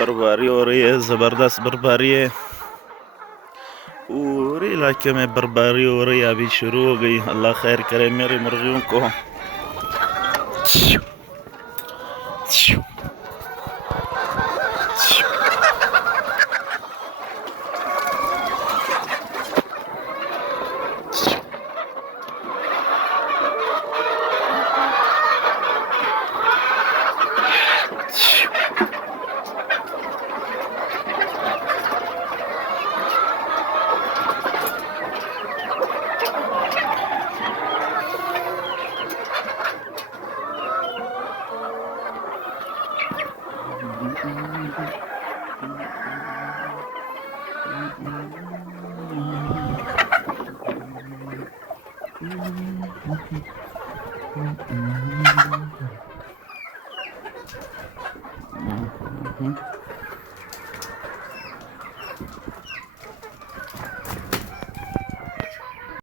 बर्फबारी हो रही है, ज़बरदस्त बर्फबारी है। पूरे इलाके में बर्फबारी हो रही है, अभी शुरू हो गई। अल्लाह खैर करे मेरे मुर्गियों को।